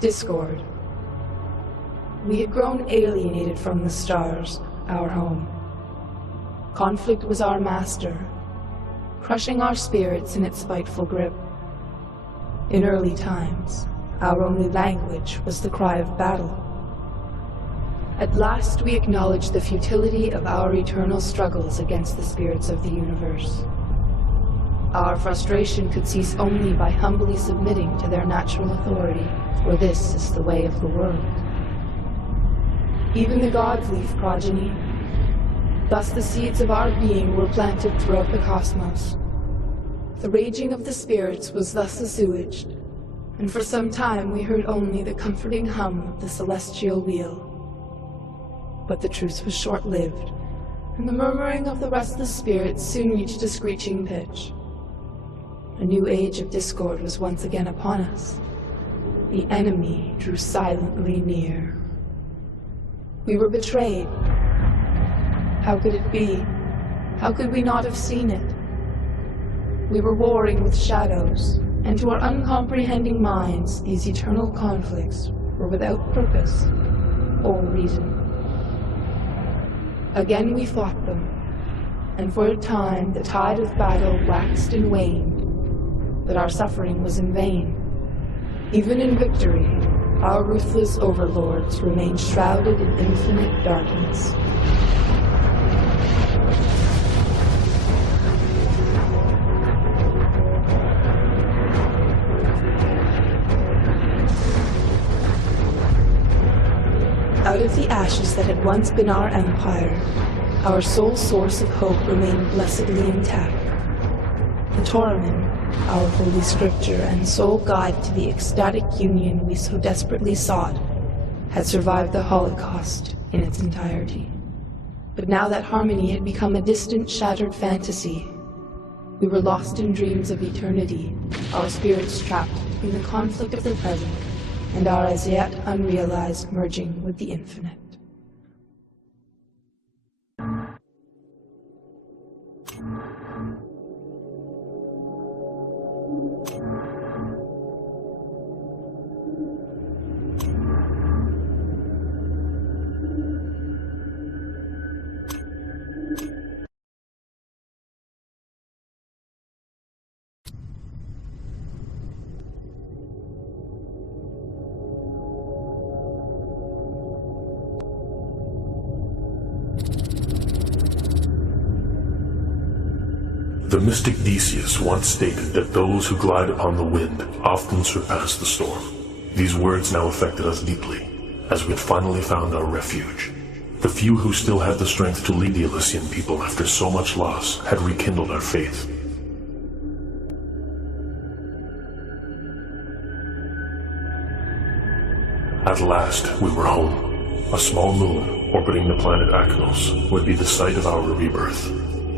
Discord. We had grown alienated from the stars, our home. Conflict was our master, crushing our spirits in its spiteful grip. In early times, our only language was the cry of battle. At last we acknowledged the futility of our eternal struggles against the spirits of the universe. Our frustration could cease only by humbly submitting to their natural authority, for this is the way of the world. Even the gods leave progeny. Thus the seeds of our being were planted throughout the cosmos. The raging of the spirits was thus assuaged, and for some time we heard only the comforting hum of the celestial wheel. But the truce was short-lived, and the murmuring of the restless spirits soon reached a screeching pitch. A new age of discord was once again upon us. The enemy drew silently near. We were betrayed. How could it be? How could we not have seen it? We were warring with shadows, and to our uncomprehending minds, these eternal conflicts were without purpose or reason. Again we fought them, and for a time the tide of battle waxed and waned, but our suffering was in vain. Even in victory, our ruthless overlords remained shrouded in infinite darkness. Out of the ashes that had once been our empire, our sole source of hope remained blessedly intact. The Torahman, our holy scripture and sole guide to the ecstatic union we so desperately sought, had survived the Holocaust in its entirety. But now that harmony had become a distant, shattered fantasy. We were lost in dreams of eternity, our spirits trapped between the conflict of the present and our as yet unrealized merging with the infinite. The mystic Theseus once stated that those who glide upon the wind often surpass the storm. These words now affected us deeply, as we had finally found our refuge. The few who still had the strength to lead the Alyssian people after so much loss had rekindled our faith. At last, we were home. A small moon orbiting the planet Aknos would be the site of our rebirth.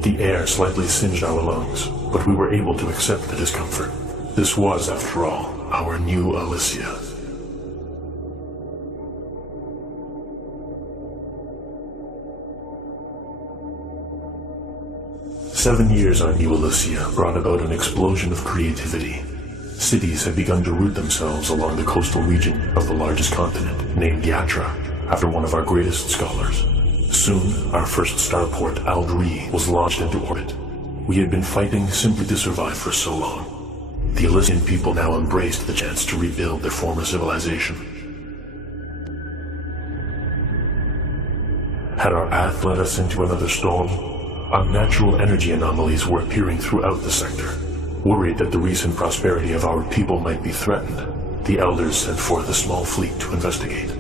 The air slightly singed our lungs, but we were able to accept the discomfort. This was, after all, our new Alyssian. Seven years on New Alyssian brought about an explosion of creativity. Cities had begun to root themselves along the coastal region of the largest continent, named Yatra, after one of our greatest scholars. Soon, our first starport, Aldar, was launched into orbit. We had been fighting simply to survive for so long. The Alyssian people now embraced the chance to rebuild their former civilization. Had our path led us into another storm? Unnatural energy anomalies were appearing throughout the sector. Worried that the recent prosperity of our people might be threatened, the elders sent forth a small fleet to investigate.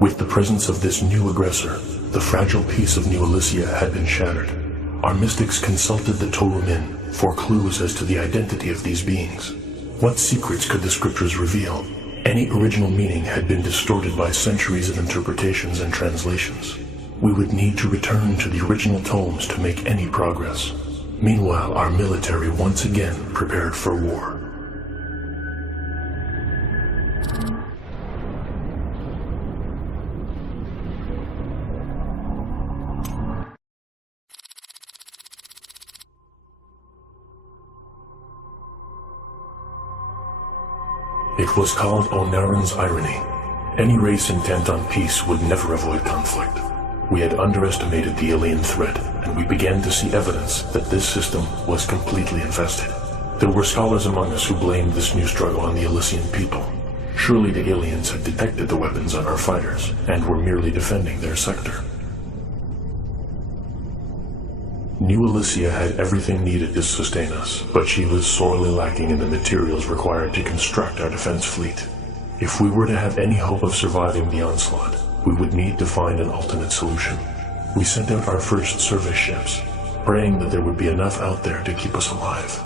With the presence of this new aggressor, the fragile peace of New Alysia had been shattered. Our mystics consulted the Torumin for clues as to the identity of these beings. What secrets could the scriptures reveal? Any original meaning had been distorted by centuries of interpretations and translations. We would need to return to the original tomes to make any progress. Meanwhile, our military once again prepared for war. It was called Onaran's irony. Any race intent on peace would never avoid conflict. We had underestimated the alien threat, and we began to see evidence that this system was completely infested. There were scholars among us who blamed this new struggle on the Alyssian people. Surely the aliens had detected the weapons on our fighters, and were merely defending their sector. New Alysia had everything needed to sustain us, but she was sorely lacking in the materials required to construct our defense fleet. If we were to have any hope of surviving the onslaught, we would need to find an alternate solution. We sent out our first service ships, praying that there would be enough out there to keep us alive.